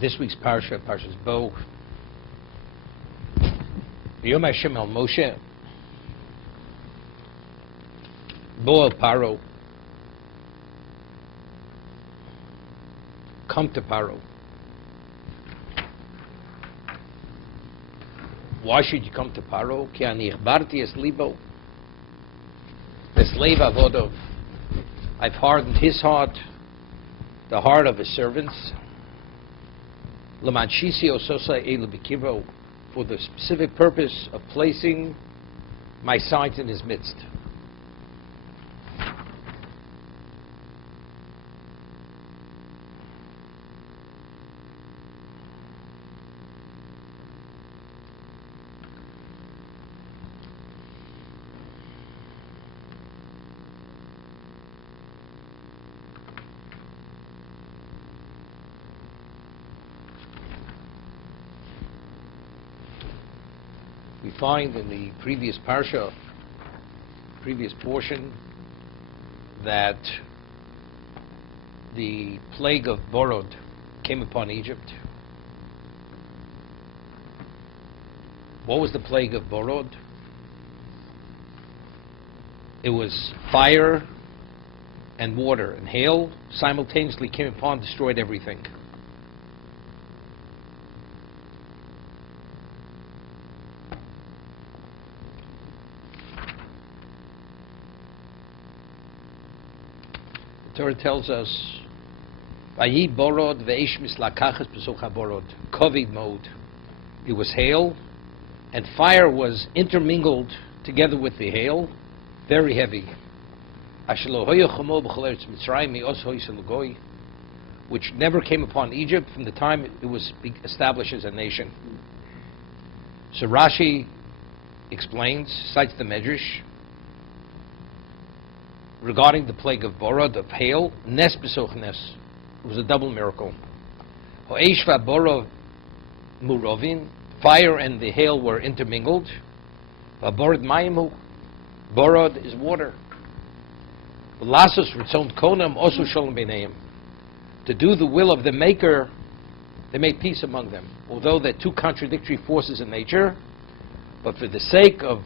This week's parsha, Parshas Bo. Yom Hashem el Moshe. Bo el Paro. Come to Paro. Why should you come to Paro? Ki ani ichbarti es libo. Es leiv avodov. I've hardened his heart, the heart of his servants. L'man shisi ososa elu b'kiro, for the specific purpose of placing my signs in his midst. We find in the previous parsha, previous portion, that the plague of Borod came upon Egypt. What was the plague of Borod? It was fire and water and hail simultaneously came upon, destroyed everything. The Torah tells us, "Vayi borod ve'esh mislakachas b'soch haborod." Kovid mode. It was hail, and fire was intermingled together with the hail, very heavy. Which never came upon Egypt from the time it was established as a nation. So Rashi explains, cites the Medrash, regarding the plague of Borod, of hail, nes b'soch nes. It was a double miracle. Ho'esh v'borod murovin, fire and the hail were intermingled. V'borod mayimu, borod is water. V'lasos ritzon konam osu shalom b'neim. To do the will of the Maker, they made peace among them. Although they're two contradictory forces in nature, but for the sake of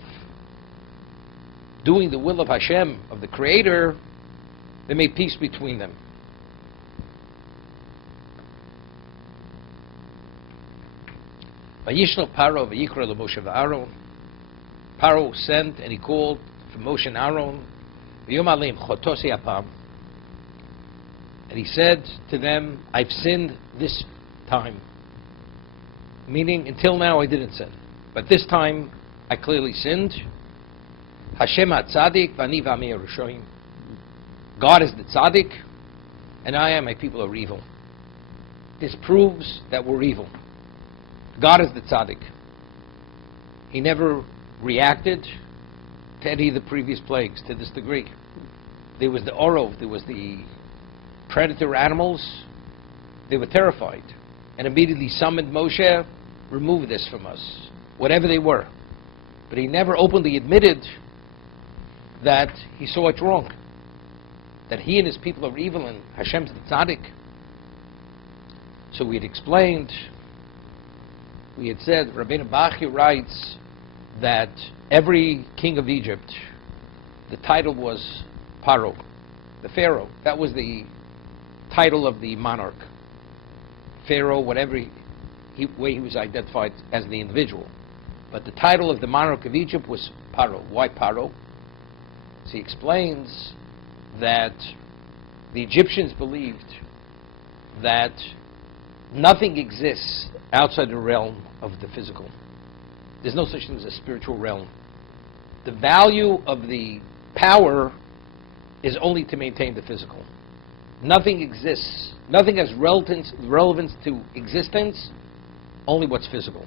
doing the will of Hashem, of the Creator, they made peace between them. Vayishno Paro v'yikra l'Moshe v'Aaron. Paro sent and he called for Moshe and Aaron. V'yom aleim chotosi apam. And he said to them, I've sinned this time. Meaning, until now I didn't sin. But this time, I clearly sinned. Hashem ha-tzadik v'ani v'ami ha-rishoim. God is the tzaddik, and I and my people are evil. This proves that we're evil. God is the tzaddik. He never reacted to any of the previous plagues to this degree. There was the orov, there was the predator animals. They were terrified and immediately summoned Moshe, remove this from us, whatever they were. But he never openly admitted that he saw it wrong, that he and his people are evil and Hashem's the tzaddik. So we had explained, we had said, Rabbeinu Bachya writes that every king of Egypt, the title was Paro, the Pharaoh. That was the title of the monarch. Pharaoh, whatever way he was identified as the individual. But the title of the monarch of Egypt was Paro. Why Paro? So he explains that the Egyptians believed that nothing exists outside the realm of the physical. There's no such thing as a spiritual realm. The value of the power is only to maintain the physical. Nothing exists. Nothing has relevance to existence, only what's physical.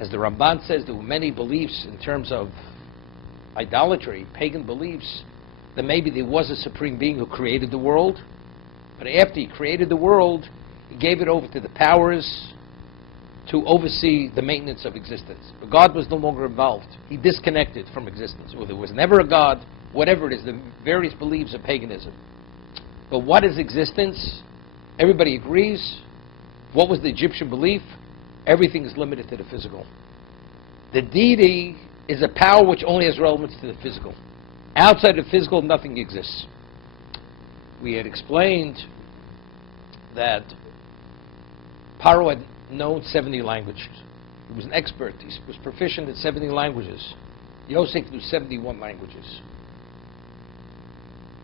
As the Ramban says, there were many beliefs in terms of idolatry, pagan beliefs, that maybe there was a supreme being who created the world, but after he created the world, he gave it over to the powers to oversee the maintenance of existence. But God was no longer involved. He disconnected from existence. Or there was never a God, whatever it is, the various beliefs of paganism. But what is existence? Everybody agrees. What was the Egyptian belief? Everything is limited to the physical. The deity is a power which only has relevance to the physical. Outside of physical, nothing exists. We had explained that Paro had known 70 languages. He was an expert. He was proficient in 70 languages. Yosef knew 71 languages.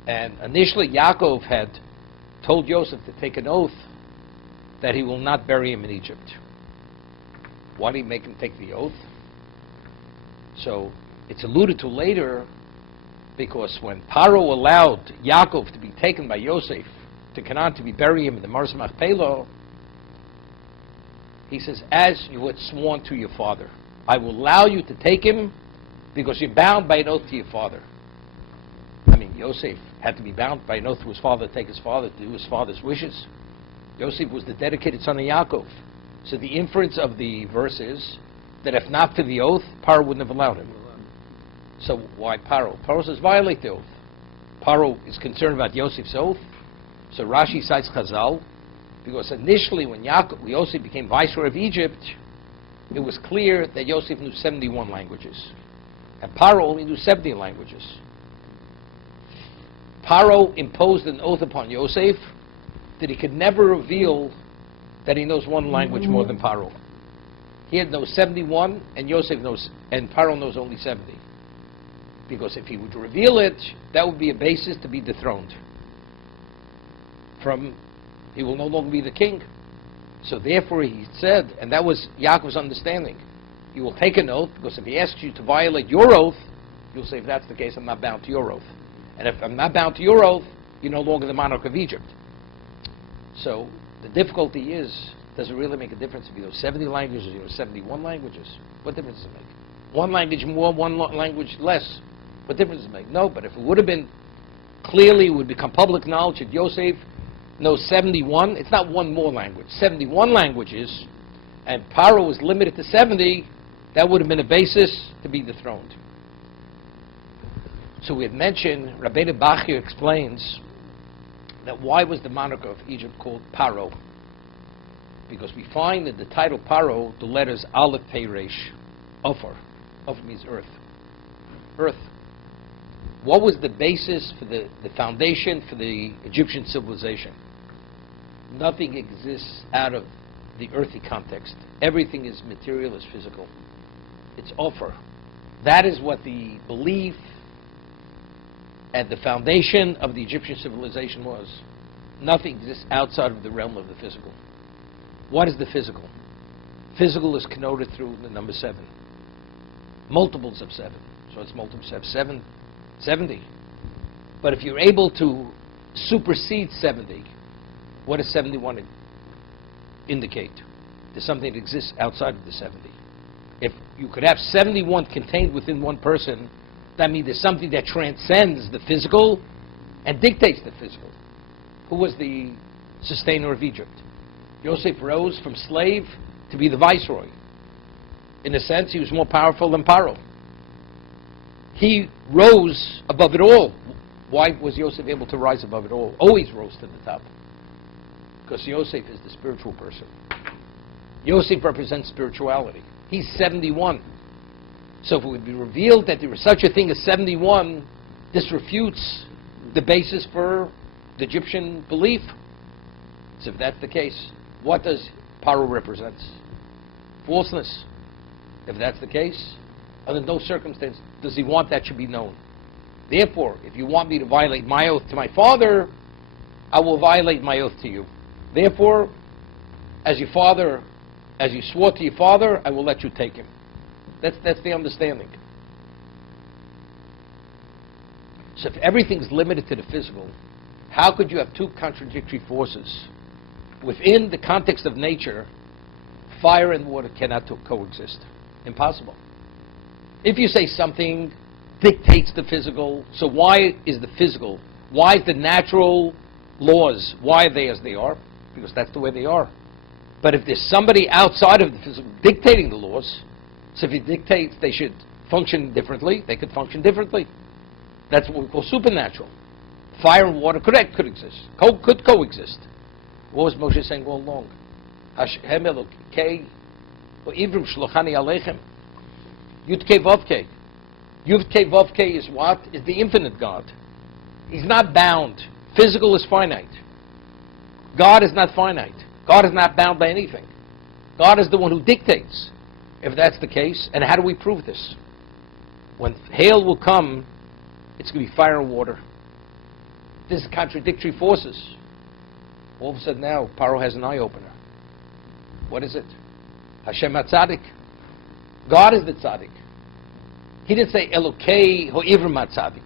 And initially, Yaakov had told Yosef to take an oath that he will not bury him in Egypt. Why did he make him take the oath? So it's alluded to later, because when Paro allowed Yaakov to be taken by Yosef to Canaan to be buried him in the Mars Machpelah, he says, as you had sworn to your father, I will allow you to take him because you're bound by an oath to your father. I mean, Yosef had to be bound by an oath to his father to take his father to do his father's wishes. Yosef was the dedicated son of Yaakov. So the inference of the verse is that if not for the oath, Paro wouldn't have allowed him. So why Paro? Paro says violate the oath. Paro is concerned about Yosef's oath. So Rashi cites Chazal, because initially when Yosef became viceroy of Egypt, it was clear that Yosef knew 71 languages. And Paro only knew 70 languages. Paro imposed an oath upon Yosef that he could never reveal that he knows one language more than Paro. He had knows 71, and Paro knows only 70. Because if he would reveal it, that would be a basis to be dethroned. He will no longer be the king. So therefore he said, and that was Yaakov's understanding, you will take an oath, because if he asks you to violate your oath, you'll say, if that's the case, I'm not bound to your oath. And if I'm not bound to your oath, you're no longer the monarch of Egypt. So the difficulty is, does it really make a difference if you know 70 languages or you know 71 languages? What difference does it make? One language more, one language less. What difference does it make? No, but if it would have been, clearly it would become public knowledge that Yosef knows 71, it's not one more language, 71 languages, and Paro was limited to 70, that would have been a basis to be dethroned. So we had mentioned, Rabbeinu Bachya explains that why was the monarch of Egypt called Paro? Because we find in the title Paro the letters Aleph, Pei, Resh, Ofer. Ofer means earth. Earth. What was the basis for the foundation for the Egyptian civilization? Nothing exists out of the earthy context. Everything is material, is physical. It's Ofer. That is what the belief and the foundation of the Egyptian civilization was. Nothing exists outside of the realm of the physical. What is the physical? Physical is connoted through the number 7. Multiples of 7. So it's multiples of 7, 70. But if you're able to supersede 70, what does 71 indicate? There's something that exists outside of the 70. If you could have 71 contained within one person, that means there's something that transcends the physical and dictates the physical. Who was the sustainer of Egypt? Yosef rose from slave to be the viceroy. In a sense, he was more powerful than Paro. He rose above it all. Why was Yosef able to rise above it all? Always rose to the top. Because Yosef is the spiritual person. Yosef represents spirituality. He's 71. So if it would be revealed that there was such a thing as 71, this refutes the basis for the Egyptian belief. So if that's the case, what does Paro represent? Falseness. If that's the case, under no circumstance does he want that should be known. Therefore, if you want me to violate my oath to my father, I will violate my oath to you. Therefore, as you swore to your father, I will let you take him. That's the understanding. So if everything's limited to the physical, how could you have two contradictory forces? Within the context of nature, fire and water cannot coexist. Impossible. If you say something dictates the physical, so why is the physical, why is the natural laws, why are they as they are? Because that's the way they are. But if there's somebody outside of the physical dictating the laws, so if he dictates they should function differently, they could function differently. That's what we call supernatural. Fire and water could exist, could coexist. What was Moshe saying all along? Hashem Elokei, or Ivrim Shlochani Aleichem. Yud-Kei Vav-Kei. Yud-Kei Vav-Kei is what? Is the infinite God. He's not bound. Physical is finite. God is not finite. God is not bound by anything. God is the one who dictates. If that's the case, and how do we prove this? When hail will come, it's going to be fire and water. This is contradictory forces. All of a sudden now, Paro has an eye-opener. What is it? Hashem HaTzadik. God is the Tzadik. He didn't say Elokei Ho'ivrim HaTzadik.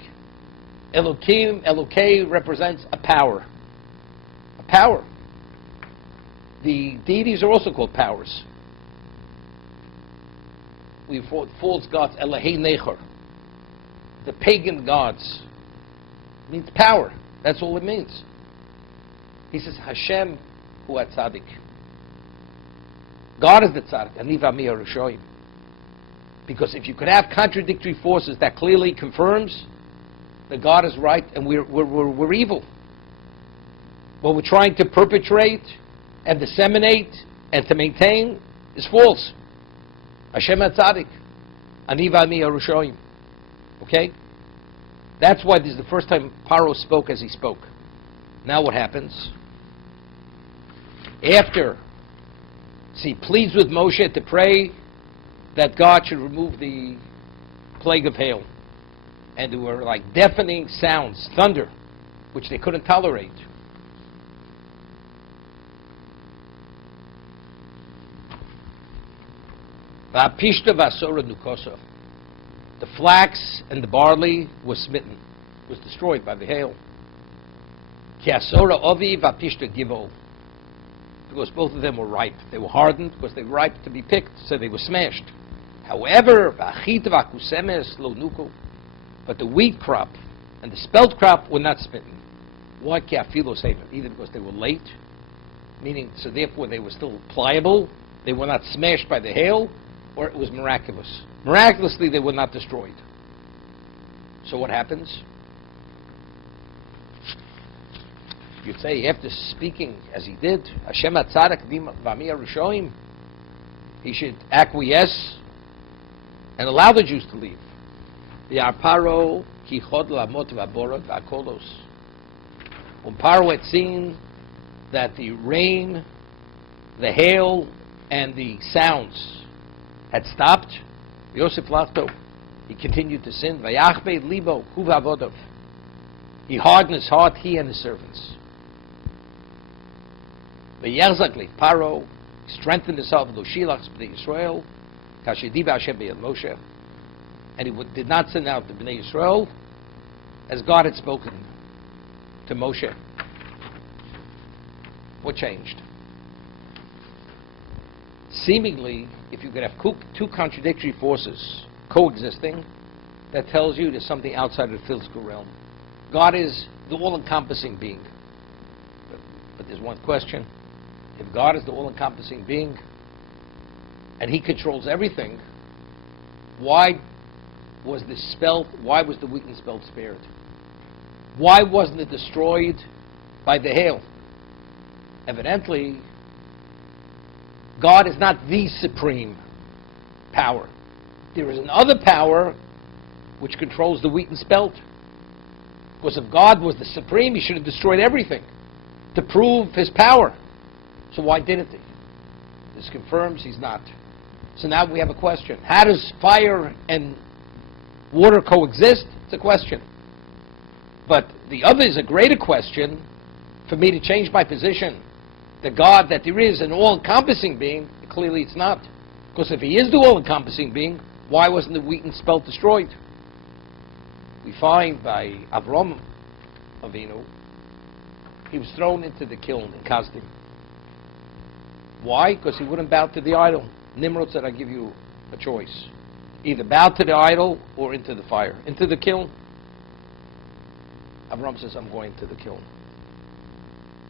Elokei represents a power. A power. The deities are also called powers. We fought false gods, Elahei Nechor. The pagan gods. It means power. That's all it means. He says, Hashem Hu HaTzadik. God is the Tzadik. Ani v'ami Rishoyim. Because if you could have contradictory forces, that clearly confirms that God is right and we're evil. What we're trying to perpetrate and disseminate and to maintain is false. Hashem HaTzadik. Ani v'ami Rishoyim. Okay? That's why this is the first time Paro spoke as he spoke. Now what happens? After he pleads with Moshe to pray that God should remove the plague of hail. And there were like deafening sounds, thunder, which they couldn't tolerate. The flax and the barley was smitten, was destroyed by the hail. Because both of them were ripe. They were hardened because they were ripe to be picked, so they were smashed. However, but the wheat crop and the spelt crop were not smitten. Why? Either because they were late, meaning, so therefore they were still pliable, they were not smashed by the hail, or it was miraculous. Miraculously, they were not destroyed. So what happens? You'd say, after speaking as he did, Hashem HaTzadik v'ami Rishoyim, he should acquiesce and allow the Jews to leave. Paro kichod lamot v'aborot v'akolos. When Paro had seen that the rain, the hail, and the sounds had stopped, Yosef Lachto, he continued to sin. Vayachbe libo hu v'avodov. He hardened his heart, he and his servants. V'yerzakli, Paro strengthened himself in Loshilach b'nei Yisrael, kashediba Hashem b'yad Moshe, and he did not send out the b'nei Yisrael as God had spoken to Moshe. What changed? Seemingly, if you could have two contradictory forces coexisting, that tells you there's something outside of the physical realm. God is the all-encompassing being. But there's one question. If God is the all-encompassing being, and He controls everything, why was the wheat and spelt spared? Why wasn't it destroyed by the hail? Evidently, God is not the supreme power. There is another power which controls the wheat and spelt. Because if God was the supreme, He should have destroyed everything to prove His power. So why didn't He? This confirms He's not. So now we have a question. How does fire and water coexist? It's a question. But the other is a greater question for me to change my position. The God that there is an all-encompassing being, clearly it's not. Because if He is the all-encompassing being, why wasn't the wheat and spelt destroyed? We find by Avram Avinu, he was thrown into the kiln in Kasdim. Why? Because he wouldn't bow to the idol. Nimrod said, I give you a choice. Either bow to the idol or into the fire. Into the kiln. Avram says, I'm going to the kiln.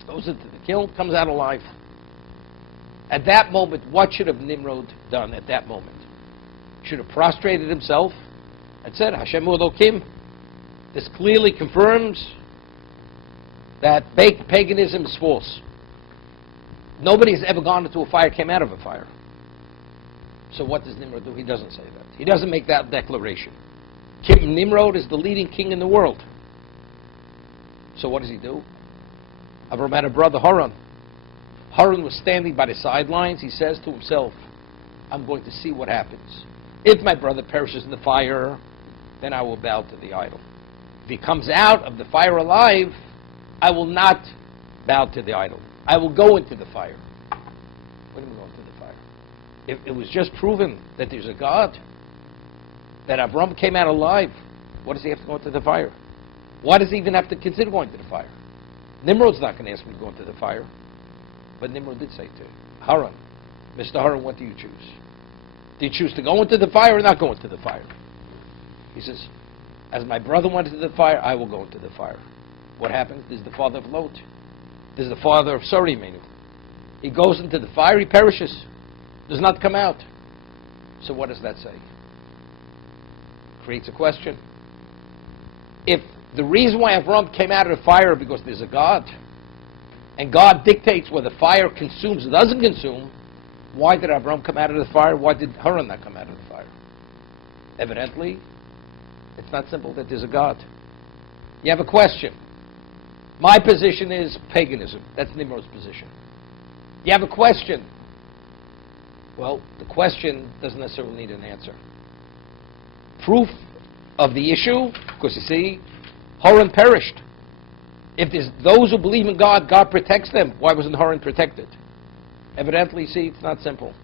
Goes into the kiln, comes out alive. At that moment, what should have Nimrod done at that moment? Should have prostrated himself and said, Hashem Elokim. This clearly confirms that paganism is false. Nobody has ever gone into a fire, came out of a fire. So what does Nimrod do? He doesn't say that. He doesn't make that declaration. Nimrod is the leading king in the world. So what does he do? Avram had a brother, Haran. Haran was standing by the sidelines. He says to himself, I'm going to see what happens. If my brother perishes in the fire, then I will bow to the idol. If he comes out of the fire alive, I will not bow to the idol. I will go into the fire. What do you mean go into the fire? If it was just proven that there's a God, that Avram came out alive, what does he have to go into the fire? Why does he even have to consider going to the fire? Nimrod's not going to ask him to go into the fire. But Nimrod did say to him, Haran, Mr. Haran, what do you choose? Do you choose to go into the fire or not go into the fire? He says, as my brother went into the fire, I will go into the fire. What happens? This is the father of Lot. This is the father of Sari, meaning. He goes into the fire, he perishes. Does not come out. So what does that say? Creates a question. If the reason why Avram came out of the fire because there's a God, and God dictates whether fire consumes or doesn't consume, why did Avram come out of the fire? Why did Haran not come out of the fire? Evidently, it's not simple that there's a God. You have a question. My position is paganism. That's Nimrod's position. You have a question. Well, the question doesn't necessarily need an answer. Proof of the issue, because you see, Haran perished. If there's those who believe in God, God protects them. Why wasn't Haran protected? Evidently, see, it's not simple.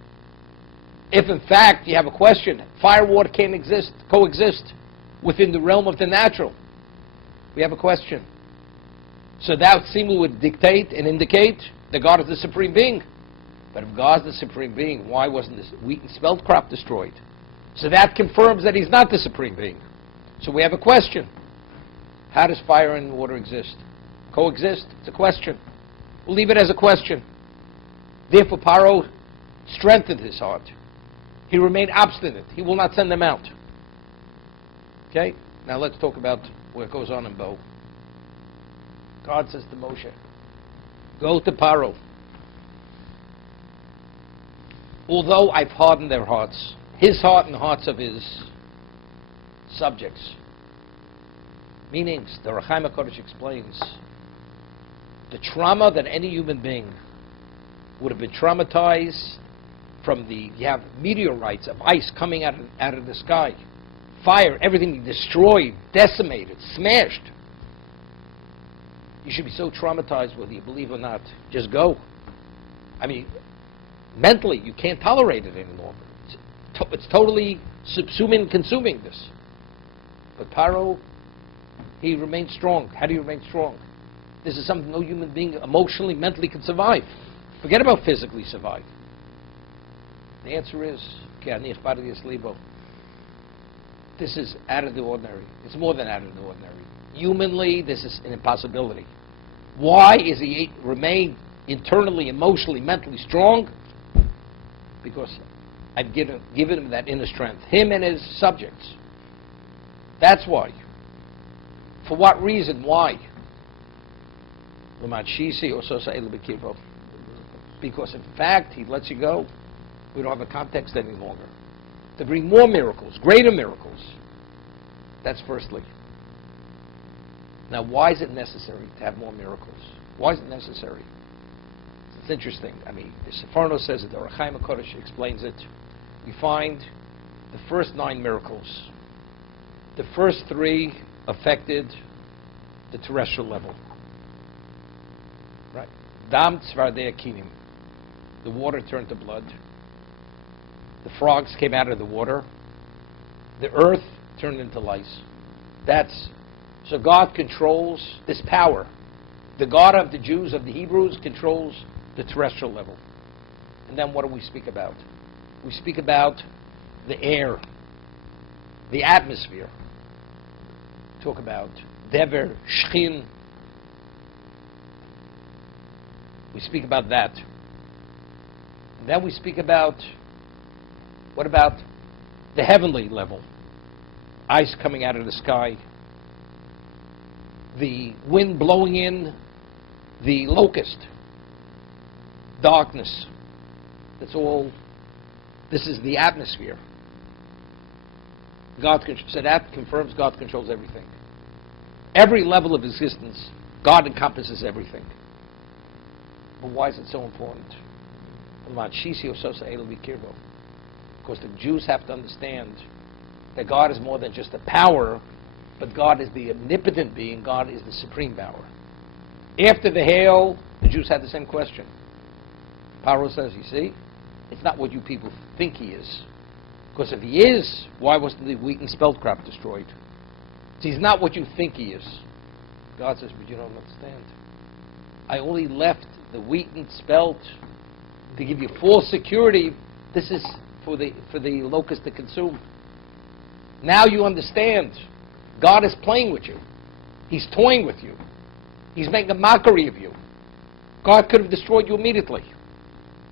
If in fact you have a question, fire and water can't coexist within the realm of the natural, we have a question. So that seemingly would dictate and indicate that God is the supreme being. But if God is the supreme being, why wasn't this wheat and spelt crop destroyed? So that confirms that he's not the supreme being. So we have a question. How does fire and water exist? Coexist? It's a question. We'll leave it as a question. Therefore, Paro strengthened his heart. He remained obstinate. He will not send them out. Okay? Now let's talk about what goes on in Bo. God says to Moshe, go to Paro. Although I've hardened their hearts, his heart and the hearts of his subjects. Meanings, the Rechaim HaKodesh explains, the trauma that any human being would have been traumatized from you have meteorites of ice coming out of the sky, fire, everything destroyed, decimated, smashed. You should be so traumatized whether you believe or not. Just go. I mean, mentally, you can't tolerate it any longer. It's totally subsuming and consuming this. But Paro, he remained strong. How do you remain strong? This is something no human being emotionally, mentally can survive. Forget about physically survive. The answer is, this is out of the ordinary. It's more than out of the ordinary. Humanly, this is an impossibility. Why is he remained internally, emotionally, mentally strong? Because I've given him that inner strength. Him and his subjects. That's why. For what reason? Why? Because in fact, he lets you go. We don't have a context any longer. To bring more miracles, greater miracles. That's firstly. Now, why is it necessary to have more miracles? Why is it necessary? It's interesting. I mean, the Sefarno says it, the Rechaim HaKodesh explains it. We find the first 9 miracles. The first 3 affected the terrestrial level. Right? Dam tzvardei akinim. The water turned to blood. The frogs came out of the water. The earth turned into lice. So God controls this power. The God of the Jews, of the Hebrews, controls the terrestrial level. And then what do we speak about? We speak about the air, the atmosphere. Talk about Dever, Shchin. We speak about that. And then we speak about, what about the heavenly level? Ice coming out of the sky. The wind blowing in the locust. darkness. That's all. This is the atmosphere. So that confirms God controls everything. Every level of existence, God encompasses everything. But why is it so important? Because the Jews have to understand that God is more than just a power, but God is the omnipotent being. God is the supreme power. After the hail, the Jews had the same question. Paro says, you see, it's not what you people think he is. Because if he is, why wasn't the wheat and spelt crop destroyed? See, he's not what you think he is. God says, but you don't understand. I only left the wheat and spelt to give you false security. This is for the locust to consume. Now you understand. God is playing with you. He's toying with you. He's making a mockery of you. God could have destroyed you immediately.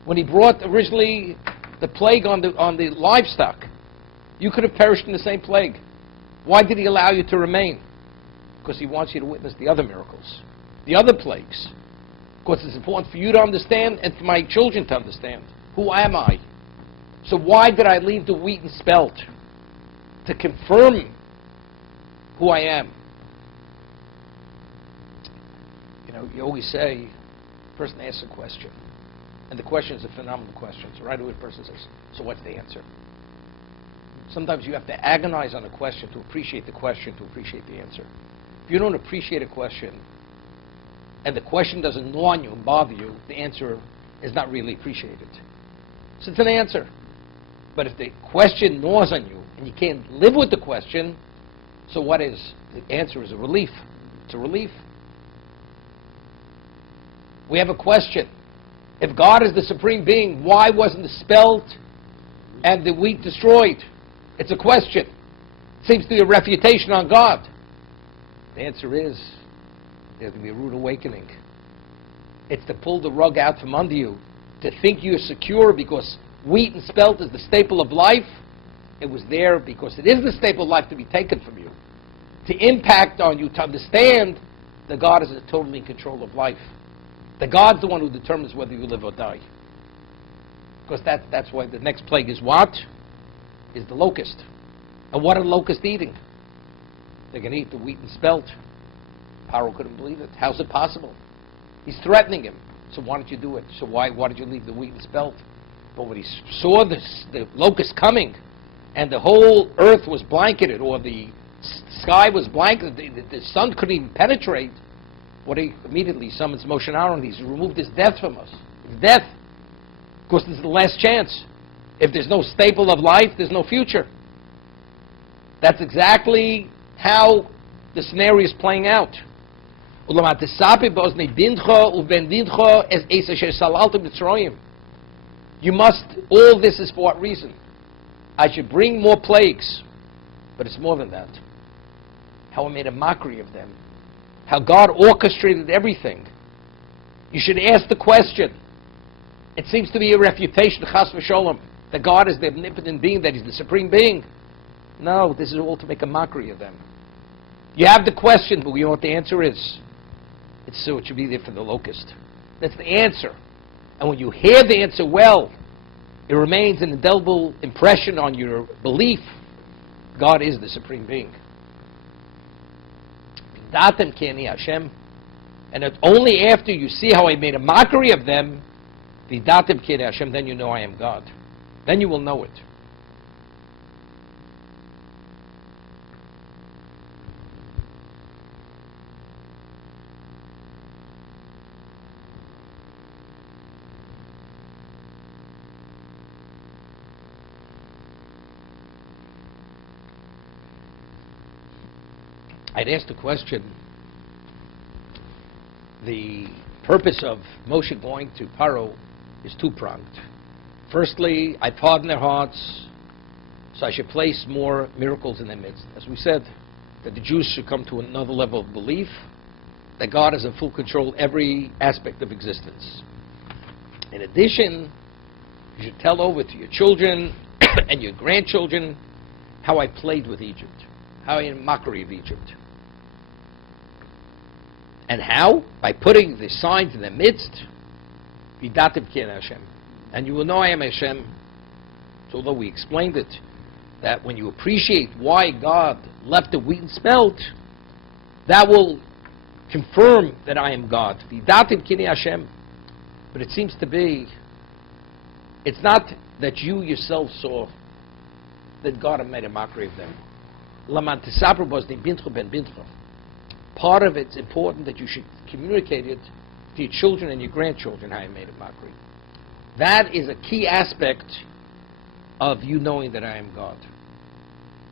When he brought originally the plague on the livestock, you could have perished in the same plague. Why did he allow you to remain? Because he wants you to witness the other miracles, the other plagues. Because it's important for you to understand and for my children to understand. Who am I? So why did I leave the wheat and spelt? To confirm who I am. You know, you always say, a person asks a question, and the question is a phenomenal question. So right away the person says, so what's the answer? Sometimes you have to agonize on a question to appreciate the question, to appreciate the answer. If you don't appreciate a question, and the question doesn't gnaw on you and bother you, the answer is not really appreciated. So it's an answer. But if the question gnaws on you, and you can't live with the question, so what is? The answer is a relief. It's a relief. We have a question. If God is the supreme being, why wasn't the spelt and the wheat destroyed? It's a question. It seems to be a refutation on God. The answer is, there's going to be a rude awakening. It's to pull the rug out from under you, to think you're secure because wheat and spelt is the staple of life. It was there because it is the staple of life to be taken from you. To impact on you, to understand that God is totally in control of life. That God's the one who determines whether you live or die. Because that's why the next plague is what? Is the locust. And what are the locusts eating? They're going to eat the wheat and spelt. Paro couldn't believe it. How's it possible? He's threatening him. So why don't you do it? So why did you leave the wheat and spelt? But when he saw the locust coming, and the whole earth was blanketed, or the sky was blanketed, the sun couldn't even penetrate, what he immediately summons Moshe and Aaron. He's removed this death from us. It's death. Because this is the last chance. If there's no staple of life, there's no future. That's exactly how the scenario is playing out. You must, all this is for what reason? I should bring more plagues. But it's more than that. How I made a mockery of them. How God orchestrated everything. You should ask the question. It seems to be a refutation, chas v'sholem, that God is the omnipotent being, that He's the supreme being. No, this is all to make a mockery of them. You have the question, but you know what the answer is? It's so it should be there for the locust. That's the answer. And when you hear the answer well, it remains an indelible impression on your belief. God is the supreme being. Hashem, and it's only after you see how I made a mockery of them, Hashem, then you know I am God. Then you will know it. I'd ask the question, the purpose of Moshe going to Paro is two-pronged. Firstly, I harden their hearts, so I should place more miracles in their midst. As we said, that the Jews should come to another level of belief, that God is in full control of every aspect of existence. In addition, you should tell over to your children and your grandchildren how I played with Egypt, how I made a mockery of Egypt. And how? By putting the signs in their midst, Vidatim ki ani Hashem. And you will know I am Hashem. So although we explained it, that when you appreciate why God left the wheat and spelt, that will confirm that I am God. Vidatim ki ani Hashem. But it seems to be, it's not that you yourself saw that God had made a mockery of them. Part of it's important that you should communicate it to your children and your grandchildren how you made a mockery. That is a key aspect of you knowing that I am God.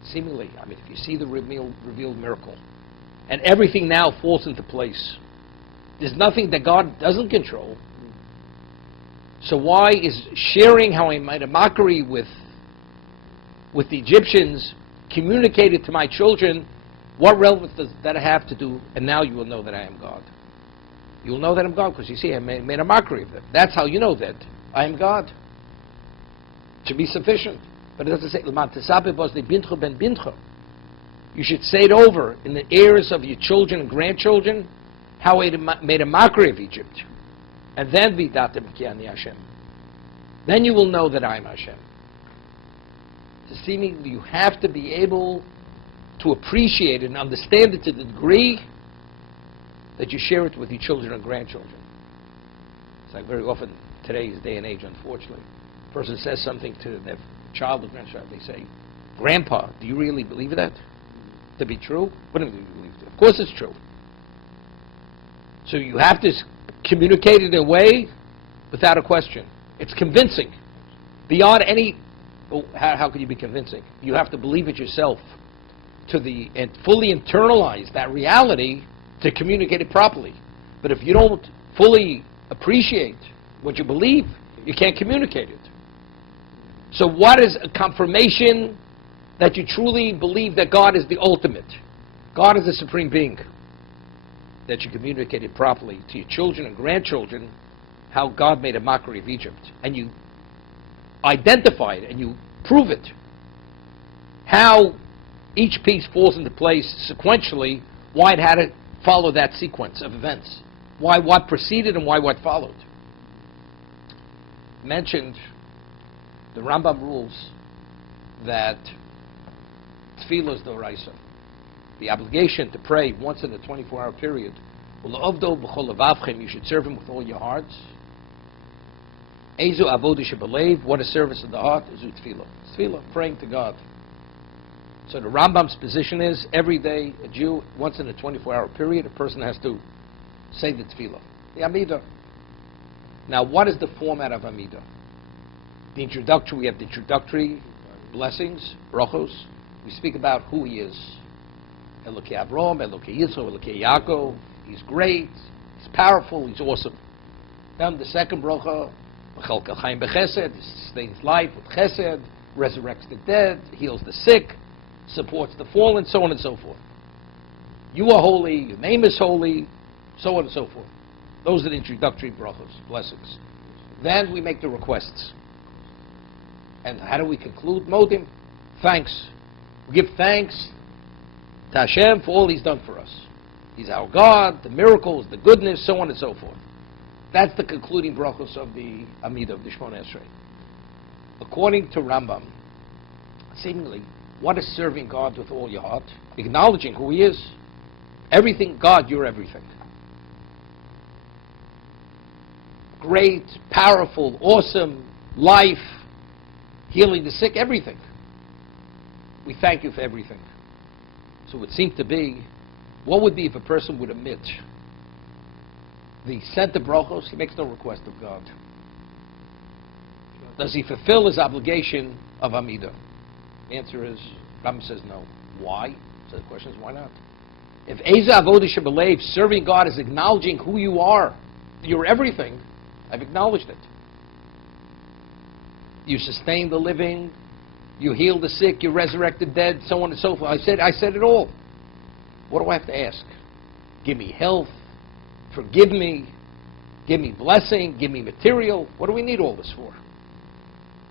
Seemingly, I mean, if you see the revealed miracle, and everything now falls into place, there's nothing that God doesn't control. So why is sharing how I made a mockery with the Egyptians communicated to my children? What relevance does that have to do? And now you will know that I am God. You will know that I'm God because you see I made a mockery of them. That's how you know that I am God. It should be sufficient. But it doesn't say, you should say it over in the ears of your children and grandchildren how I made a mockery of Egypt. And then vidatim ki ani Hashem. Then you will know that I am Hashem. So seemingly you have to be able to appreciate and understand it to the degree that you share it with your children and grandchildren. It's like very often today's day and age, unfortunately, a person says something to their child or grandchild, they say, "Grandpa, do you really believe that to be true?" What do you believe it? Of course it's true. So you have to communicate it in a way without a question. It's convincing. Beyond any, how can you be convincing? You have to believe it yourself and fully internalize that reality to communicate it properly. But if you don't fully appreciate what you believe, you can't communicate it. So what is a confirmation that you truly believe that God is the ultimate? God is the supreme being. That you communicate it properly to your children and grandchildren how God made a mockery of Egypt. And you identify it and you prove it. How each piece falls into place sequentially, why it had to follow that sequence of events. Why what preceded and why what followed. Mentioned, the Rambam rules that tefillah is d'oraisa. The obligation to pray once in a 24-hour period. You should serve him with all your hearts. What is service of the heart? Tefillah, praying to God. So the Rambam's position is, every day, a Jew, once in a 24-hour period, a person has to say the tefillah, the Amidah. Now, what is the format of Amidah? We have the introductory blessings, brachos. We speak about who he is. Elokei Avraham, Elokei Yitzchak, Elokei Yaakov. He's great, he's powerful, he's awesome. Then the second bracha, B'chelka Chaim B'chesed, sustains life with chesed, resurrects the dead, heals the sick, supports the fallen, so on and so forth. You are holy, your name is holy, so on and so forth. Those are the introductory brachos, blessings. Then we make the requests. And how do we conclude? Modim, thanks. We give thanks to Hashem for all he's done for us. He's our God, the miracles, the goodness, so on and so forth. That's the concluding brachos of the Amidah, of the Shemona Esrei. According to Rambam, seemingly, what is serving God with all your heart? Acknowledging who he is. Everything, God, you're everything. Great, powerful, awesome, life, healing the sick, everything. We thank you for everything. So it would seem to be, what would be if a person would omit the center brachos? He makes no request of God. Does he fulfill his obligation of Amidah? The answer is, Rambam says no. Why? So the question is, why not? If Eza Avodah Shebelev, serving God is acknowledging who you are, you're everything, I've acknowledged it. You sustain the living, you heal the sick, you resurrect the dead, so on and so forth. I said it all. What do I have to ask? Give me health, forgive me, give me blessing, give me material. What do we need all this for?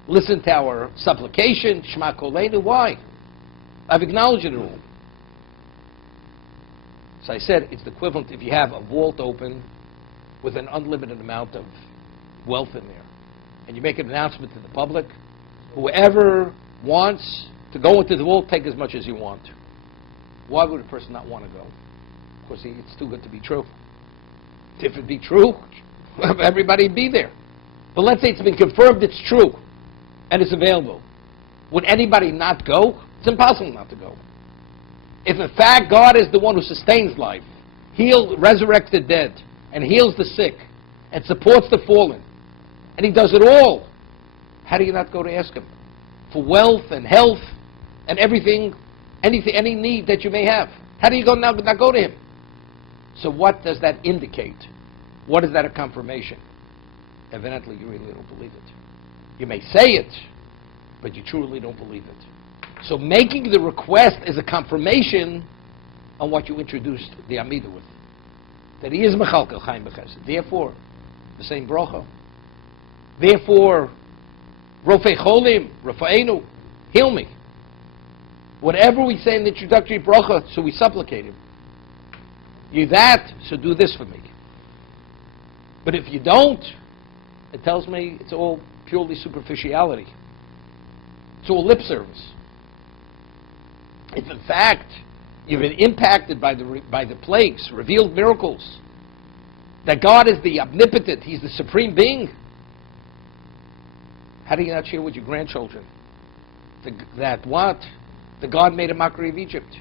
Listen to our supplication, Shema Koleinu. Why? I've acknowledged it all. So I said it's the equivalent if you have a vault open with an unlimited amount of wealth in there. And you make an announcement to the public, whoever wants to go into the vault, take as much as you want. Why would a person not want to go? Of course, it's too good to be true. If it be true, everybody would be there. But let's say it's been confirmed it's true, and it's available. Would anybody not go? It's impossible not to go. If in fact God is the one who sustains life, resurrects the dead, and heals the sick, and supports the fallen, and He does it all, how do you not go to ask Him for wealth and health and everything, any need that you may have? How do you not go to Him? So what does that indicate? What is that a confirmation? Evidently, you really don't believe it. You may say it, but you truly don't believe it. So making the request is a confirmation on what you introduced the Amidah with. That He is Mechalkel Chaim B'Chesed. Therefore, the same bracha. Therefore, Rofei Cholim, Rafa'enu, heal me. Whatever we say in the introductory bracha, so we supplicate Him. You that, so do this for me. But if you don't, it tells me it's all purely superficiality. It's all lip service. If in fact you've been impacted by the plagues, revealed miracles, that God is the omnipotent, He's the supreme being, how do you not share with your grandchildren that the God made a mockery of Egypt?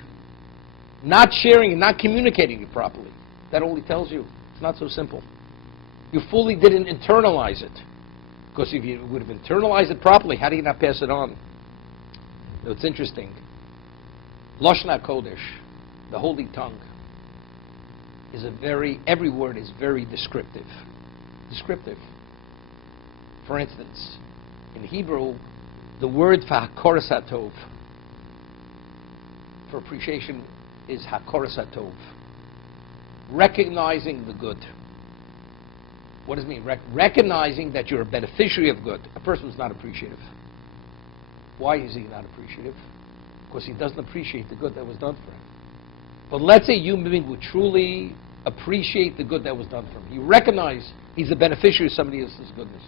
Not sharing and not communicating it properly. That only tells you it's not so simple. You fully didn't internalize it. Because if you would have internalized it properly, how do you not pass it on? Now, it's interesting. Lashon HaKodesh, the holy tongue, is every word is very descriptive. Descriptive. For instance, in Hebrew, the word for hakoras hatov, for appreciation, is hakoras hatov. Recognizing the good. What does it mean? Recognizing that you're a beneficiary of good. A person who's not appreciative. Why is he not appreciative? Because he doesn't appreciate the good that was done for him. But let's say a human being would truly appreciate the good that was done for him. You recognize he's a beneficiary of somebody else's goodness.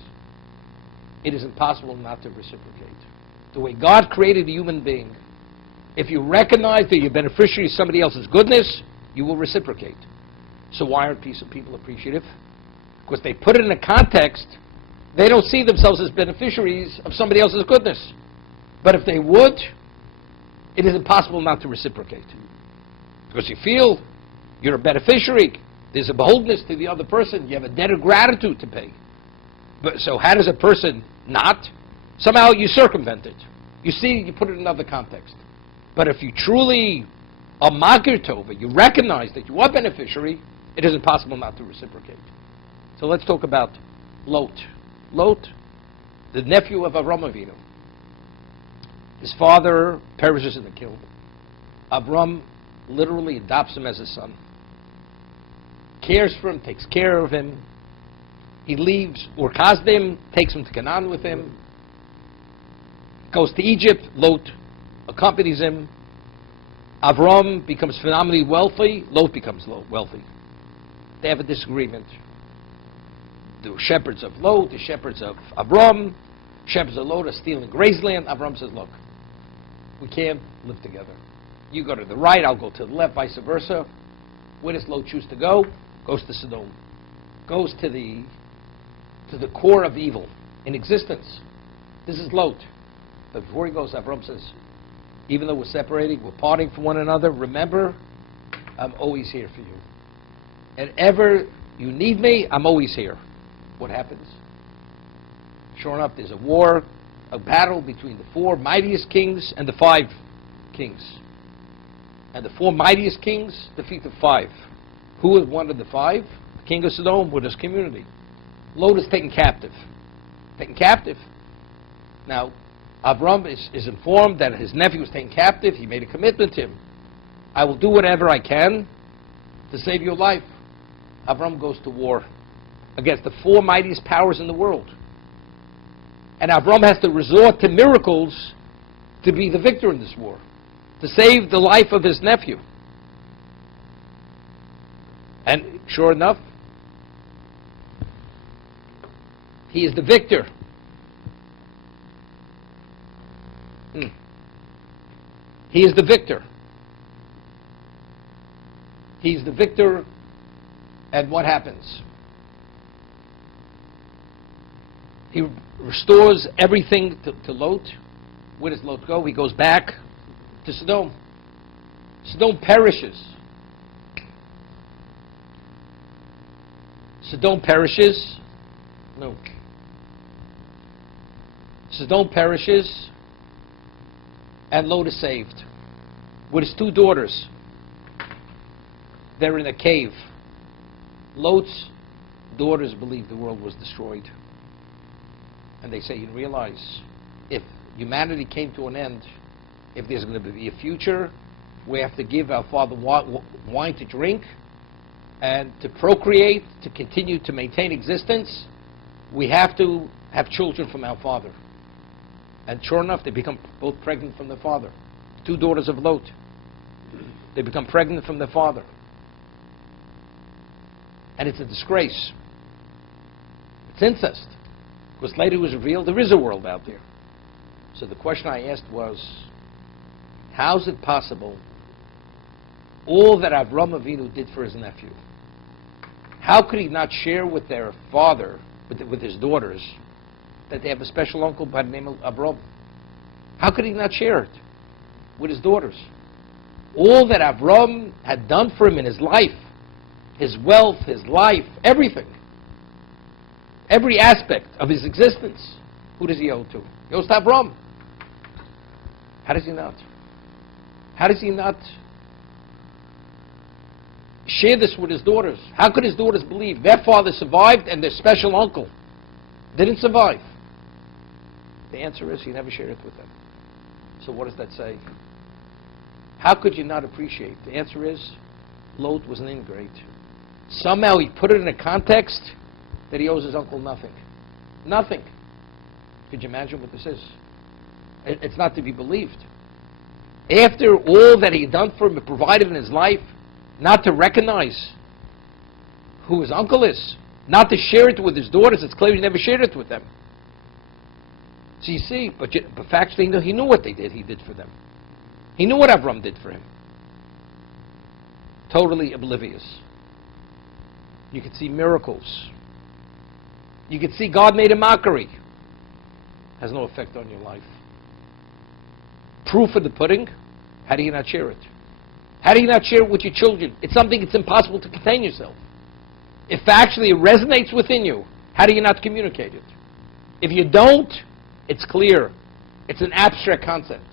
It is impossible not to reciprocate. The way God created a human being, if you recognize that you're a beneficiary of somebody else's goodness, you will reciprocate. So why aren't people appreciative? Because they put it in a context, they don't see themselves as beneficiaries of somebody else's goodness. But if they would, it is impossible not to reciprocate. Because you feel you're a beneficiary, there's a beholdenness to the other person, you have a debt of gratitude to pay. But so how does a person not? Somehow you circumvent it. You see, you put it in another context. But if you truly are makir tova, you recognize that you are beneficiary, it is impossible not to reciprocate. So let's talk about Lot. Lot, the nephew of Avram Avinu. His father perishes in the kiln. Avram literally adopts him as a son. Cares for him, takes care of him. He leaves Ur Kasdim, takes him to Canaan with him. Goes to Egypt. Lot accompanies him. Avram becomes phenomenally wealthy. Lot becomes wealthy. They have a disagreement. The shepherds of Lot, the shepherds of Avram, shepherds of Lot are stealing grazeland. Avram says, look, we can't live together. You go to the right, I'll go to the left, vice versa. Where does Lot choose to go? Goes to Sodom. Goes to the core of evil in existence. This is Lot. But before he goes, Avram says, even though we're separating, we're parting from one another, remember, I'm always here for you. And ever you need me, I'm always here. What happens? Sure enough, there's a war, a battle between the four mightiest kings and the 5 kings. And the 4 mightiest kings defeat the 5. Who is one of the 5? The king of Sodom with his community. Lot is taken captive. Taken captive. Now, Avram is informed that his nephew was taken captive. He made a commitment to him. I will do whatever I can to save your life. Avram goes to war against the 4 mightiest powers in the world. And Avram has to resort to miracles to be the victor in this war, to save the life of his nephew. And sure enough, He is the victor. He is the victor. He's the victor, and what happens? He restores everything to Lot. Where does Lot go? He goes back to Sodom. Sodom perishes. Sodom perishes. No. Sodom perishes, and Lot is saved with his 2 daughters. They're in a cave. Lot's daughters believe the world was destroyed. And they say, you realize, if humanity came to an end, if there's going to be a future, we have to give our father wine to drink, and to procreate, to continue to maintain existence, we have to have children from our father. And sure enough, they become both pregnant from their father. 2 daughters of Lot. They become pregnant from their father. And it's a disgrace. It's incest. Because later it was revealed there is a world out there. So the question I asked was, how is it possible all that Avraham Avinu did for his nephew? How could he not share with their father, with his daughters, that they have a special uncle by the name of Avraham? How could he not share it with his daughters? All that Avraham had done for him in his life, his wealth, his life, everything, every aspect of his existence, who does he owe to? He owes to Avraham. How does he not? How does he not share this with his daughters? How could his daughters believe their father survived and their special uncle didn't survive? The answer is he never shared it with them. So what does that say? How could you not appreciate? The answer is Lot was an ingrate. Somehow he put it in a context that he owes his uncle nothing. Nothing. Could you imagine what this is? It's not to be believed. After all that he had done for him and provided in his life, not to recognize who his uncle is, not to share it with his daughters, it's clear he never shared it with them. So you see, but factually he knew what he did for them. He knew what Avram did for him. Totally oblivious. You could see miracles. You could see God made a mockery. Has no effect on your life. Proof of the pudding, how do you not share it? How do you not share it with your children? It's something it's impossible to contain yourself. If actually it resonates within you, how do you not communicate it? If you don't, it's clear. It's an abstract concept.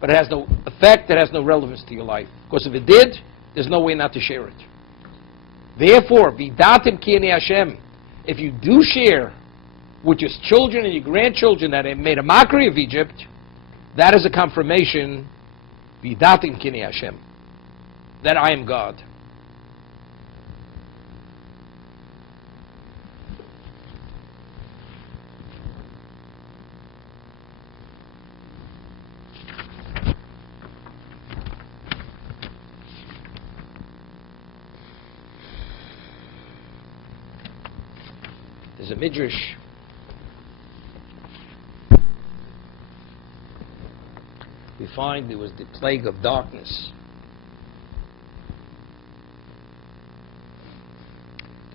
But it has no effect, it has no relevance to your life. Because if it did, there's no way not to share it. Therefore, vidatim ki ani Hashem, if you do share with your children and your grandchildren that have made a mockery of Egypt, that is a confirmation, vidatim ki ani Hashem, that I am God. There's a midrash we find there was the plague of darkness.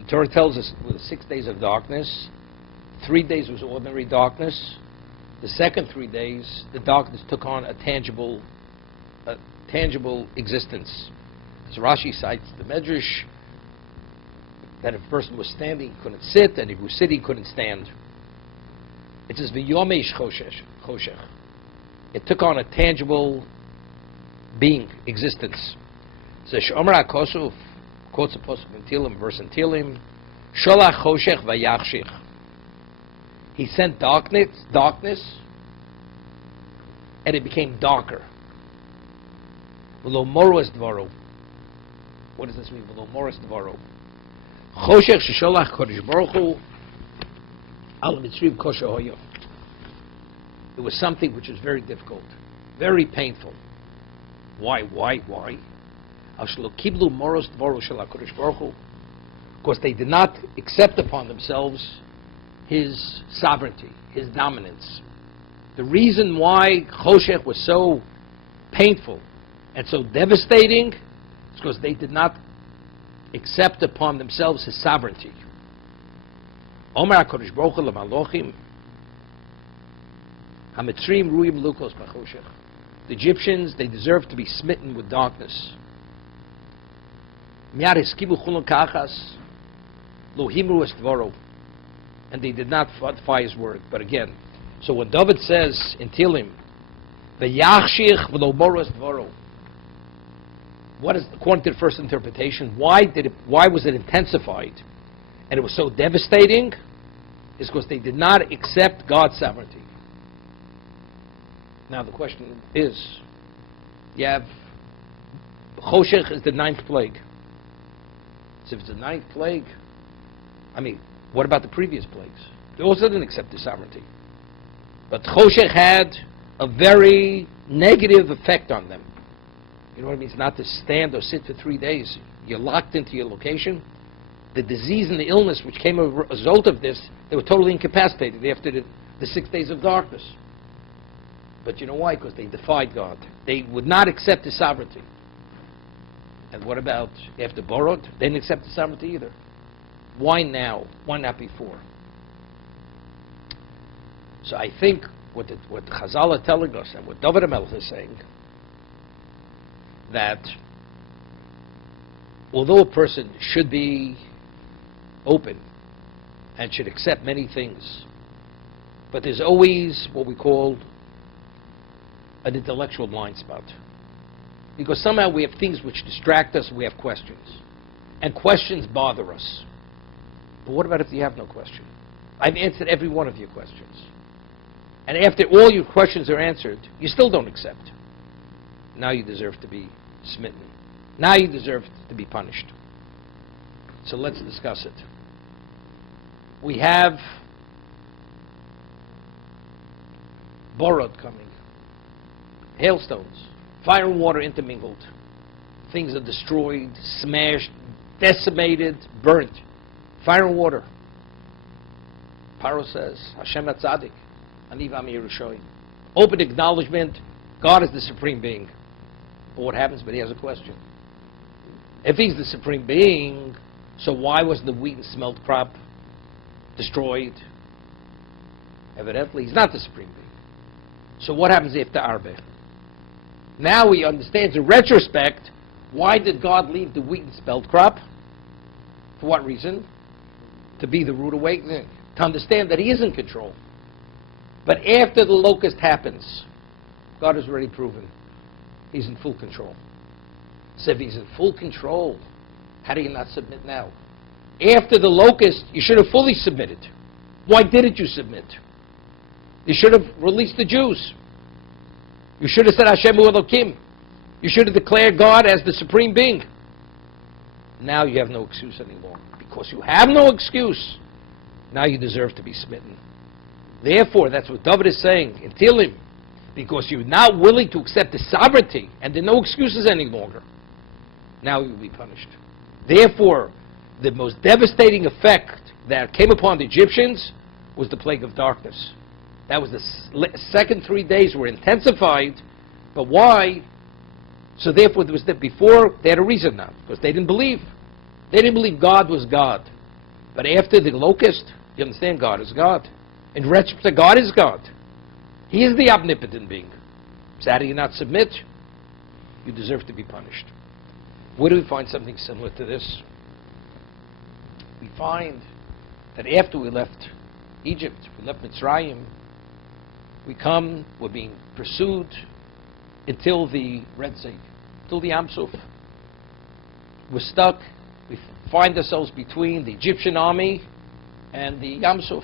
The Torah tells us it was 6 days of darkness. 3 days was ordinary darkness. The second 3 days, the darkness took on a tangible existence. As Rashi cites the Medrash, that if a person was standing, he couldn't sit, and if he was sitting, he couldn't stand. It says, V'yomesh choshech. It took on a tangible being, existence. It says, Shomer HaKosuf, quotes a pasuk in Tehillim, verse in Tehillim, Sholach choshech v'yachshich. He sent darkness, and it became darker. V'lo moros dvaro. What does this mean? V'lo moros dvaro. Choshech shesholach kodesh baruch hu al mitzriv kosher hoyo. It was something which was very difficult, very painful. Why? Al shelo kiblu moros dvaro shel HaKadosh Baruch Hu, because they did not accept upon themselves his sovereignty, his dominance. The reason why Choshech was so painful and so devastating is because they did not accept upon themselves his sovereignty. Omer HaKadosh Baruch Hu l'malochim hametzrim ruyim lukos b'choshech. The Egyptians, they deserve to be smitten with darkness. Miyad hiskibu chulon kachas lo himru es dvoro, and they did not fortify his word. But again, so when David says in Tehillim, v'yachshich v'lo moru es dvoro, what is, according to the first interpretation, why was it intensified and it was so devastating? Is because they did not accept God's sovereignty. Now the question is, you have Choshech is the 9th plague. So if it's the 9th plague, I mean, what about the previous plagues? They also didn't accept his sovereignty. But Choshech had a very negative effect on them. You know what it means not to stand or sit for 3 days. You're locked into your location. The disease and the illness which came as a result of this, they were totally incapacitated after the 6 days of darkness. But you know why? Because they defied God. They would not accept his sovereignty. And what about after Borod? They didn't accept his sovereignty either. Why now? Why not before? So I think what Chazal are telling us and what David HaMelech is saying, that although a person should be open and should accept many things, but there's always what we call an intellectual blind spot. Because somehow we have things which distract us, we have questions. And questions bother us. But what about if you have no question? I've answered every one of your questions. And after all your questions are answered, you still don't accept. Now you deserve to be smitten. Now you deserve to be punished. So let's discuss it. We have Borod coming. Hailstones. Fire and water intermingled. Things are destroyed, smashed, decimated, burnt. Fire and water. Paro says, Hashem HaTzadik, Ani v'Ami Yerushalayim. Open acknowledgement, God is the Supreme Being. But what happens? But he has a question. If he's the Supreme Being, so why was the wheat and smelt crop destroyed? Evidently, he's not the Supreme Being. So what happens after Arbe? Now he understands in retrospect, why did God leave the wheat and spelt crop? For what reason? To be the rude awakening. To understand that he is in control. But after the locust happens, God has already proven he's in full control. So if he's in full control, how do you not submit now? After the locust, you should have fully submitted. Why didn't you submit? You should have released the Jews. You should have said Hashem Hu Elokim. You should have declared God as the Supreme Being. Now you have no excuse anymore. Because you have no excuse, now you deserve to be smitten. Therefore, that's what David is saying in Tehillim. Because you're not willing to accept the sovereignty, and there are no excuses any longer. Now you will be punished. Therefore, the most devastating effect that came upon the Egyptians was the plague of darkness. That was the second 3 days were intensified. But why? So therefore, there was before they had a reason now, because they didn't believe. They didn't believe God was God. But after the locust, you understand God is God. In retrospect, God is God. He is the omnipotent being. So how do you not submit? You deserve to be punished. Where do we find something similar to this? We find that after we left Egypt, we left Mitzrayim, we're being pursued until the Red Sea, until the Yam Suf. We're stuck. We find ourselves between the Egyptian army and the Yam Suf.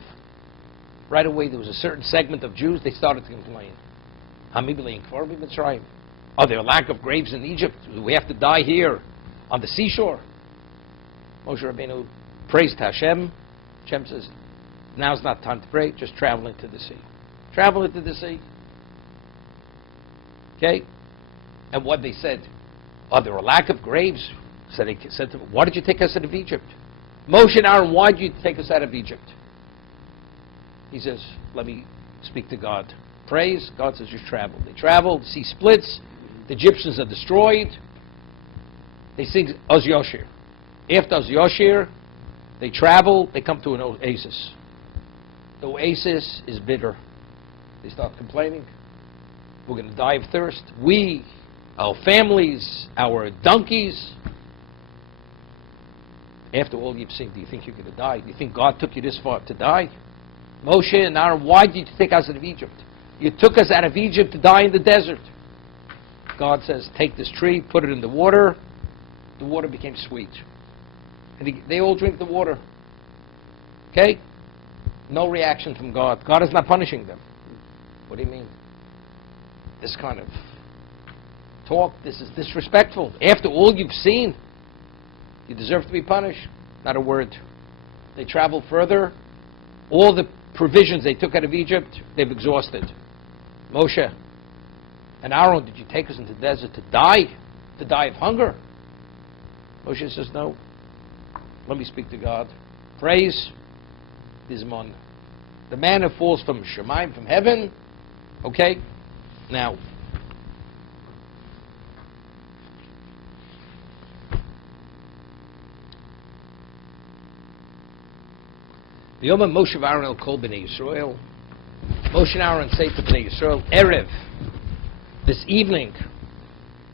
Right away, there was a certain segment of Jews, they started to complain. Are there a lack of graves in Egypt? Do we have to die here on the seashore? Moshe Rabbeinu prays to Hashem. Hashem says, now's not time to pray, just travel into the sea. Travel into the sea. Okay? And what they said, are there a lack of graves? So they said to him, why did you take us out of Egypt? Moshe and Aaron, why did you take us out of Egypt? He says, let me speak to God. Prays. God says, just travel. They travel. The sea splits. The Egyptians are destroyed. They sing Oz Yoshir. After Oz Yoshir, they travel. They come to an oasis. The oasis is bitter. They start complaining. We're going to die of thirst. We, our families, our donkeys. After all you've seen, do you think you're going to die? Do you think God took you this far to die? Moshe and Aaron, why did you take us out of Egypt? You took us out of Egypt to die in the desert. God says, take this tree, put it in the water. The water became sweet. And they all drink the water. Okay? No reaction from God. God is not punishing them. What do you mean? This kind of talk, this is disrespectful. After all you've seen, you deserve to be punished. Not a word. They travel further. All the provisions they took out of Egypt, they've exhausted. Moshe and Aaron, did you take us into the desert to die? To die of hunger? Moshe says, no. Let me speak to God. Praise Bismon. The manna falls from Shemaim, from heaven. Okay? Now, Yom Moshe Aaron el Kol Bnei Yisrael. Moshe and Aaron say to Bnei Yisrael, Erev, this evening,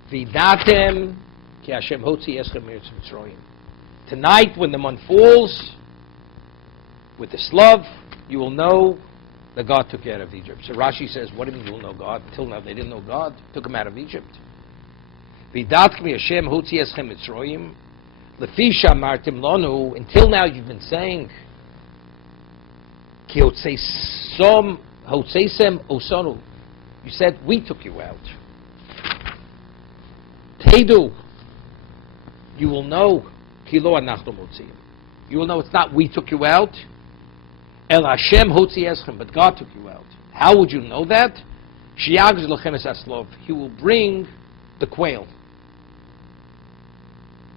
Vidatem ki Hashem hotzi eschem me'eretz Mitzrayim. Tonight, when the moon falls, with the slav, you will know that God took you out of Egypt. So Rashi says, what do you mean you will know God? Till now they didn't know God. Took them out of Egypt. Vidat mi Hashem hotzi eschem Mitzrayim. Lefi shamartim lanu. Until now you've been saying, Ki hotzeisem osonu. You said, we took you out. Tedu. You will know. Ki lo anachnu motziim. You will know it's not we took you out. El Hashem hotzi eschem, but God took you out. How would you know that? Shiagz lochem es aslov. He will bring the quail.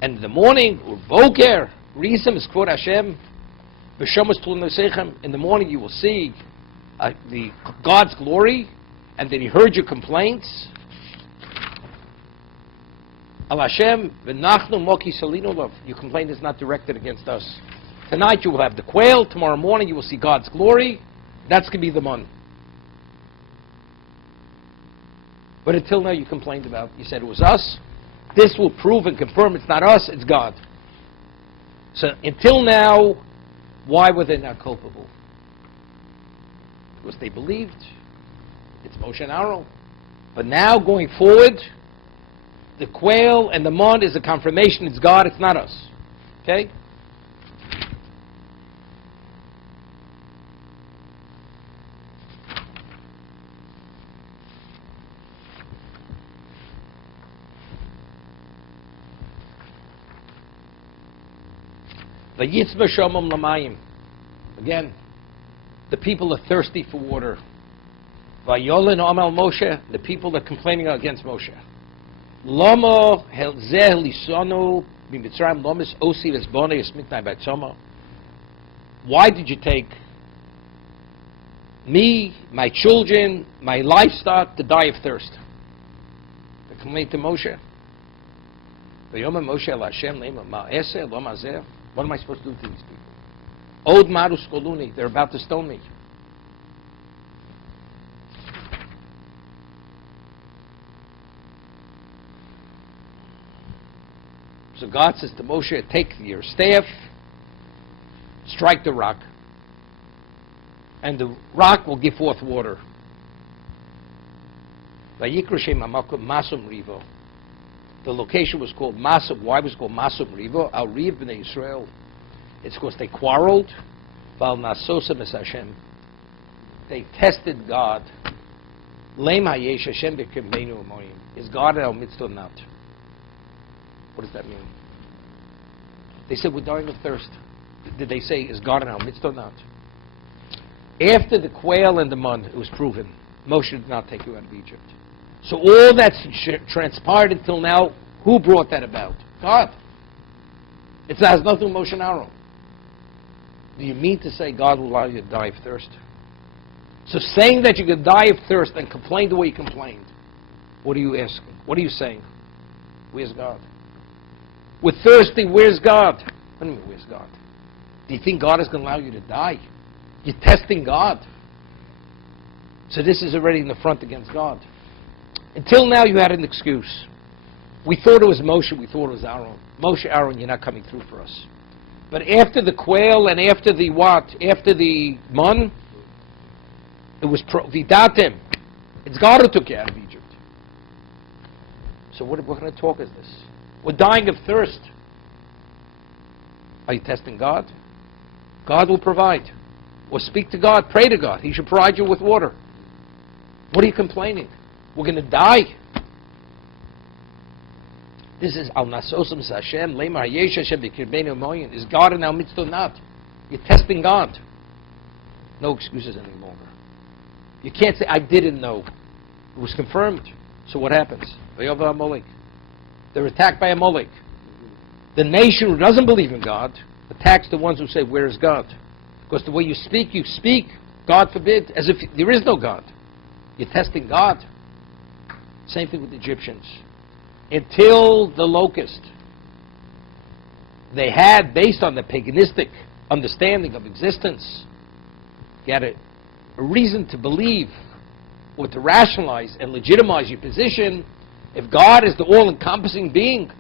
And in the morning, Voker, Risem is kvod Hashem. In the morning you will see the God's glory, and then He heard your complaints. Al Hashem v'nachnu moki salinu lov. Your complaint is not directed against us. Tonight you will have the quail. Tomorrow morning you will see God's glory. That's going to be the mon. But until now you complained about. You said it was us. This will prove and confirm it's not us, it's God. So until now, why were they not culpable? Because they believed it's Moshe and Aaron. But now, going forward, the quail and the mon is a confirmation it's God, it's not us. Okay? Again, the people are thirsty for water. The people are complaining against Moshe. Why did you take me, my children, my livestock to die of thirst? They complained to Moshe. What am I supposed to do to these people? Od marus koluni, they're about to stone me. So God says to Moshe, take your staff, strike the rock, and the rock will give forth water. The location was called Masum. Why was it called Masum Rivo? Al Riv b'nei Yisrael. It's because they quarreled. Val Nasosem es Hashem. They tested God. Leim hayesh Hashem b'kembeinu amoyim. Is God in our midst or not? What does that mean? They said, we're dying of thirst. Did they say, is God in our midst or not? After the quail and the mun, it was proven, Moshe did not take you out of Egypt. So all that's transpired until now, who brought that about? God. It has nothing with Moshe and Aaron. Do you mean to say God will allow you to die of thirst? So saying that you could die of thirst and complain the way you complained, what are you asking? What are you saying? Where's God? We're thirsty, where's God? What do you mean, where's God? Do you think God is going to allow you to die? You're testing God. So this is already in the front against God. Until now you had an excuse. We thought it was Moshe, we thought it was Aaron. Moshe, Aaron, you're not coming through for us. But after the quail and after the what? After the mun, it was Vidatim. It's God who took you out of Egypt. So what kind of talk is this? We're dying of thirst. Are you testing God? God will provide. Or speak to God, pray to God. He should provide you with water. What are you complaining? We're going to die. This is Al Nasosim Hashem, Lemar Yesh Hashem B'Kirbeinu Moyin. Is God in our midst or not? You're testing God. No excuses any longer. You can't say, I didn't know. It was confirmed. So what happens? They're attacked by Amalek. The nation who doesn't believe in God attacks the ones who say, where is God? Because the way you speak, God forbid, as if there is no God. You're testing God. Same thing with the Egyptians. Until the locust, they had, based on the paganistic understanding of existence, you had a reason to believe or to rationalize and legitimize your position. If God is the all-encompassing being,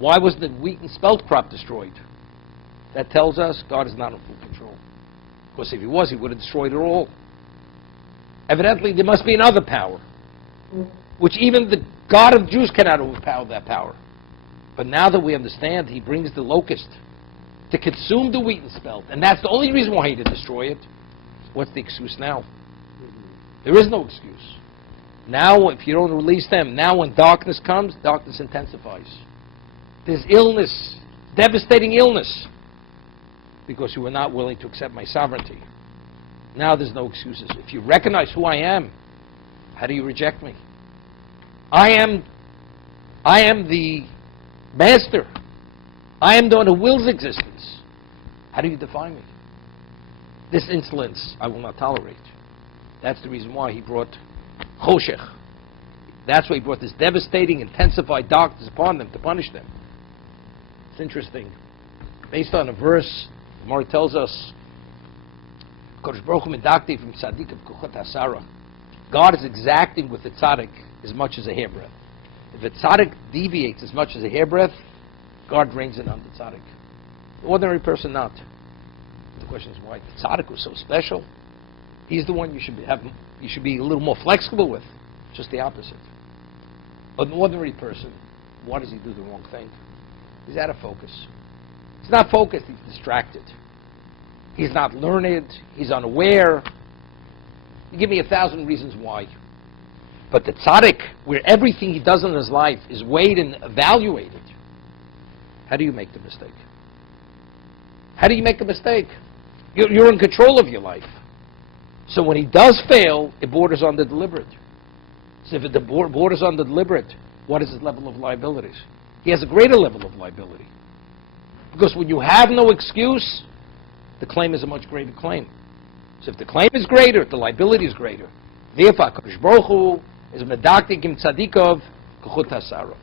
why was the wheat and spelt crop destroyed? That tells us God is not in full control. Because if he was, he would have destroyed it all. Evidently, there must be another power, which even the God of the Jews cannot overpower that power. But now that we understand, he brings the locust to consume the wheat and spelt, and that's the only reason why he did destroy it. What's the excuse now? There is no excuse. Now, if you don't release them, now when darkness comes, darkness intensifies. There's illness, devastating illness, because you were not willing to accept my sovereignty. Now there's no excuses. If you recognize who I am, how do you reject me? I am the master. I am the one who wills existence. How do you define me? This insolence I will not tolerate. That's the reason why he brought Choshech. That's why he brought this devastating, intensified darkness upon them to punish them. It's interesting. Based on a verse, the Gemara tells us, Kodesh Baruch Hu medakti from tzaddik of kuchot hasara. God is exacting with the tzaddik as much as a hairbreadth. If a tzaddik deviates as much as a hairbreadth, God reigns in on the tzaddik. The ordinary person not. The question is why? The tzaddik was so special. He's the one you should be a little more flexible with. Just the opposite. But an ordinary person, why does he do the wrong thing? He's out of focus. He's not focused, he's distracted. He's not learned, he's unaware. You give me 1,000 reasons why. But the tzaddik, where everything he does in his life is weighed and evaluated, how do you make the mistake? How do you make a mistake? You're in control of your life. So when he does fail, it borders on the deliberate. So if it borders on the deliberate, what is his level of liabilities? He has a greater level of liability. Because when you have no excuse, the claim is a much greater claim. So if the claim is greater, the liability is greater. Therefore, HaKadosh Baruch Hu is medaktik im tzadikov kuchot hasara.